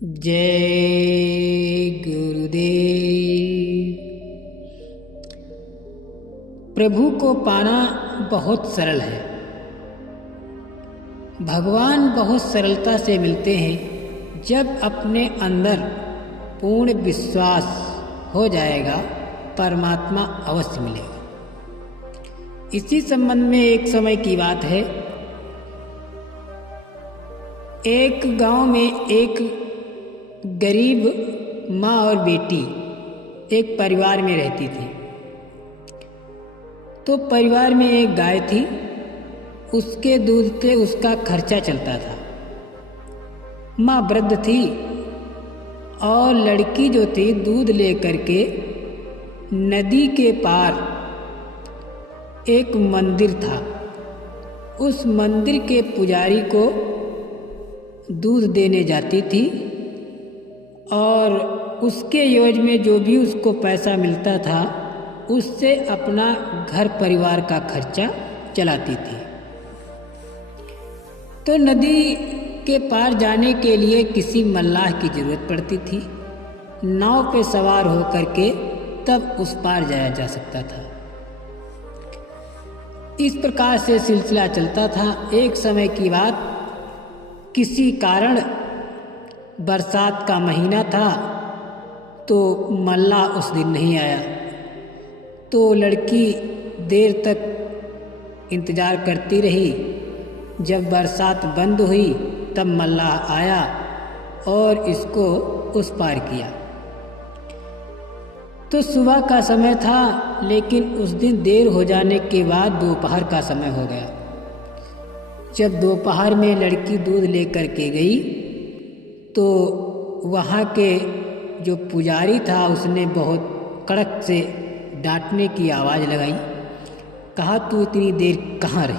जय गुरुदेव। प्रभु को पाना बहुत सरल है। भगवान बहुत सरलता से मिलते हैं। जब अपने अंदर पूर्ण विश्वास हो जाएगा, परमात्मा अवश्य मिलेगा। इसी संबंध में एक समय की बात है। एक गांव में एक गरीब माँ और बेटी एक परिवार में रहती थी। तो परिवार में एक गाय थी, उसके दूध से उसका खर्चा चलता था। माँ वृद्ध थी और लड़की जो थी दूध लेकर के नदी के पार एक मंदिर था। उस मंदिर के पुजारी को दूध देने जाती थी और उसके एवज में जो भी उसको पैसा मिलता था उससे अपना घर परिवार का खर्चा चलाती थी। तो नदी के पार जाने के लिए किसी मल्लाह की ज़रूरत पड़ती थी। नाव पे सवार होकर के तब उस पार जाया जा सकता था। इस प्रकार से सिलसिला चलता था। एक समय की बात, किसी कारण बरसात का महीना था तो मल्लाह उस दिन नहीं आया। तो लड़की देर तक इंतज़ार करती रही। जब बरसात बंद हुई तब मल्लाह आया और इसको उस पार किया। तो सुबह का समय था, लेकिन उस दिन देर हो जाने के बाद दोपहर का समय हो गया। जब दोपहर में लड़की दूध लेकर के गई तो वहाँ के जो पुजारी था उसने बहुत कड़क से डांटने की आवाज़ लगाई। कहा, तू इतनी देर कहाँ रही?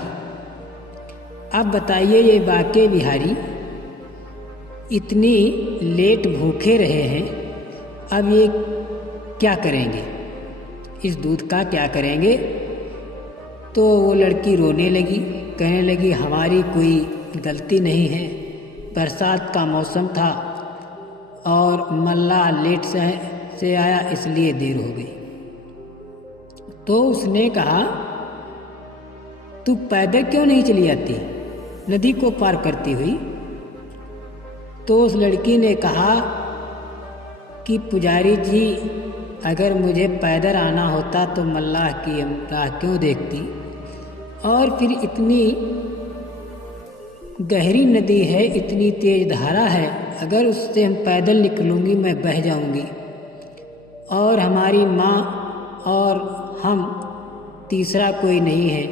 अब बताइए, ये बाके बिहारी इतनी लेट भूखे रहे हैं, अब ये क्या करेंगे? इस दूध का क्या करेंगे? तो वो लड़की रोने लगी, कहने लगी, हमारी कोई गलती नहीं है। बरसात का मौसम था और मल्लाह लेट से आया, इसलिए देर हो गई। तो उसने कहा, तू पैदल क्यों नहीं चली आती नदी को पार करती हुई? तो उस लड़की ने कहा कि पुजारी जी, अगर मुझे पैदल आना होता तो मल्लाह की राह क्यों देखती? और फिर इतनी गहरी नदी है, इतनी तेज धारा है, अगर उससे हम पैदल निकलूँगी मैं बह जाऊँगी और हमारी माँ और हम तीसरा कोई नहीं है,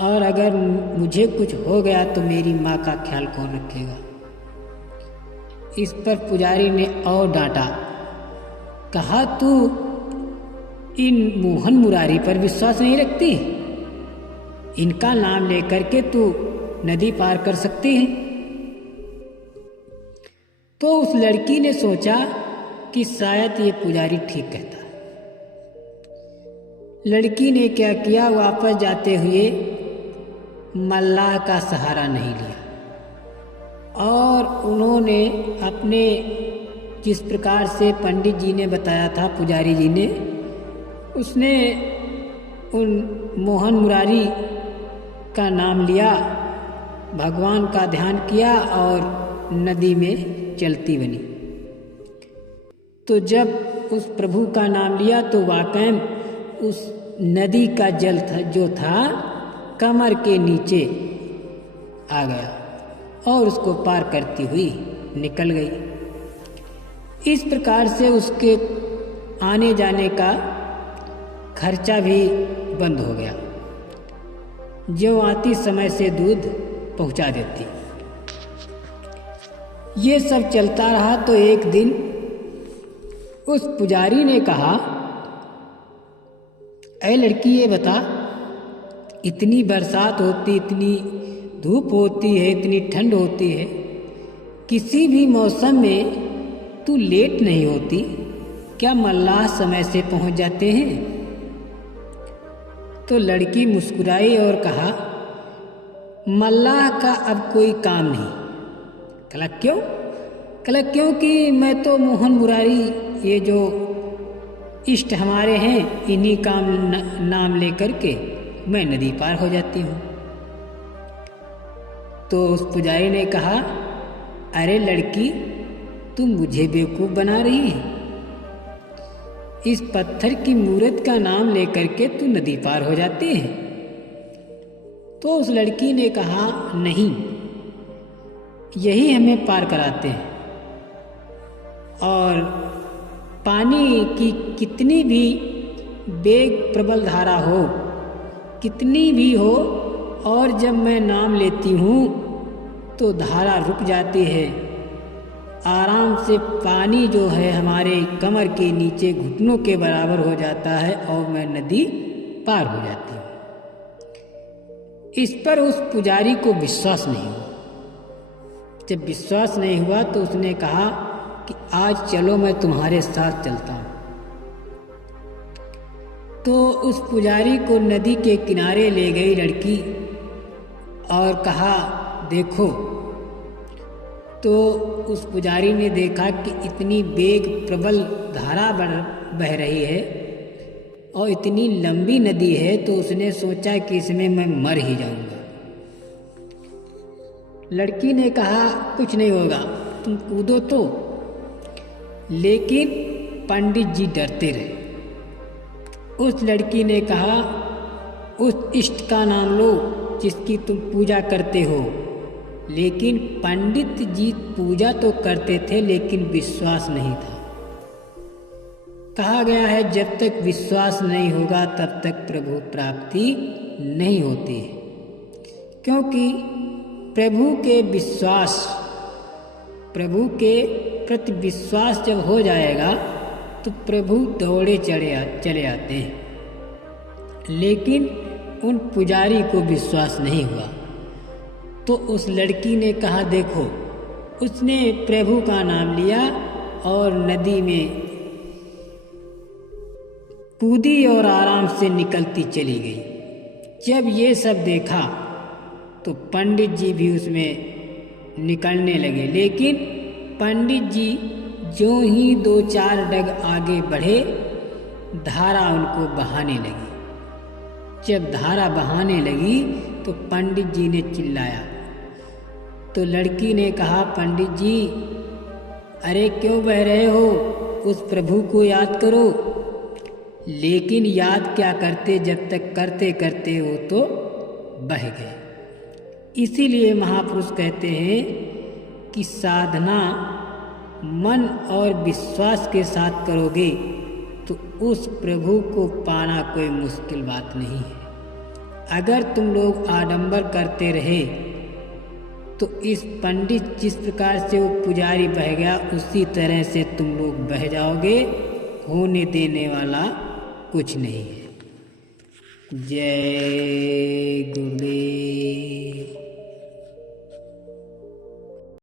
और अगर मुझे कुछ हो गया तो मेरी माँ का ख्याल कौन रखेगा? इस पर पुजारी ने और डांटा। कहा, तू इन मोहन मुरारी पर विश्वास नहीं रखती? इनका नाम लेकर के तू नदी पार कर सकती है? तो उस लड़की ने सोचा कि शायद ये पुजारी ठीक कहता है। लड़की ने क्या किया, वापस जाते हुए मल्लाह का सहारा नहीं लिया और उन्होंने अपने जिस प्रकार से पंडित जी ने बताया था, पुजारी जी ने, उसने उन मोहन मुरारी का नाम लिया, भगवान का ध्यान किया और नदी में चलती बनी। तो जब उस प्रभु का नाम लिया तो वाकई उस नदी का जल जो था कमर के नीचे आ गया और उसको पार करती हुई निकल गई। इस प्रकार से उसके आने जाने का खर्चा भी बंद हो गया। जो आती समय से दूध पहुंचा देती। ये सब चलता रहा तो एक दिन उस पुजारी ने कहा, ऐ लड़की, ये बता, इतनी बरसात होती, इतनी धूप होती है, इतनी ठंड होती है, किसी भी मौसम में तू लेट नहीं होती? क्या मल्लाह समय से पहुंच जाते हैं? तो लड़की मुस्कुराई और कहा, मल्लाह का अब कोई काम नहीं। कहा, क्यों? कहला क्योंकि मैं तो मोहन मुरारी ये जो इष्ट हमारे हैं इन्हीं का नाम लेकर के मैं नदी पार हो जाती हूँ। तो उस पुजारी ने कहा, अरे लड़की, तुम मुझे बेवकूफ़ बना रही है। इस पत्थर की मूरत का नाम लेकर के तू नदी पार हो जाती है। तो उस लड़की ने कहा, नहीं, यही हमें पार कराते हैं। और पानी की कितनी भी वेग प्रबल धारा हो, कितनी भी हो, और जब मैं नाम लेती हूँ तो धारा रुक जाती है। आराम से पानी जो है हमारे कमर के नीचे घुटनों के बराबर हो जाता है और मैं नदी पार हो जाती हूँ। इस पर उस पुजारी को विश्वास नहीं हुआ। जब विश्वास नहीं हुआ तो उसने कहा कि आज चलो, मैं तुम्हारे साथ चलता हूँ। तो उस पुजारी को नदी के किनारे ले गई लड़की और कहा, देखो। तो उस पुजारी ने देखा कि इतनी वेग प्रबल धारा बह रही है और इतनी लंबी नदी है, तो उसने सोचा कि इसमें मैं मर ही जाऊंगा। लड़की ने कहा, कुछ नहीं होगा, तुम कूदो तो। लेकिन पंडित जी डरते रहे। उस लड़की ने कहा, उस इष्ट का नाम लो जिसकी तुम पूजा करते हो। लेकिन पंडित जी पूजा तो करते थे लेकिन विश्वास नहीं था। कहा गया है, जब तक विश्वास नहीं होगा तब तक प्रभु प्राप्ति नहीं होती है। क्योंकि प्रभु के प्रति विश्वास जब हो जाएगा तो प्रभु दौड़े चले आते हैं। लेकिन उन पुजारी को विश्वास नहीं हुआ। तो उस लड़की ने कहा, देखो, उसने प्रभु का नाम लिया और नदी में कूदी और आराम से निकलती चली गई। जब ये सब देखा तो पंडित जी भी उसमें निकलने लगे। लेकिन पंडित जी जो ही 2-4 डग आगे बढ़े, धारा उनको बहाने लगी। जब धारा बहाने लगी तो पंडित जी ने चिल्लाया। तो लड़की ने कहा, पंडित जी, अरे क्यों बह रहे हो? उस प्रभु को याद करो। लेकिन याद क्या करते, जब तक करते करते वो तो बह गए। इसीलिए महापुरुष कहते हैं कि साधना मन और विश्वास के साथ करोगे तो उस प्रभु को पाना कोई मुश्किल बात नहीं है। अगर तुम लोग आडंबर करते रहे तो इस पंडित जिस प्रकार से वो पुजारी बह गया उसी तरह से तुम लोग बह जाओगे। होने देने वाला कुछ नहीं है। जय गुरुदेव।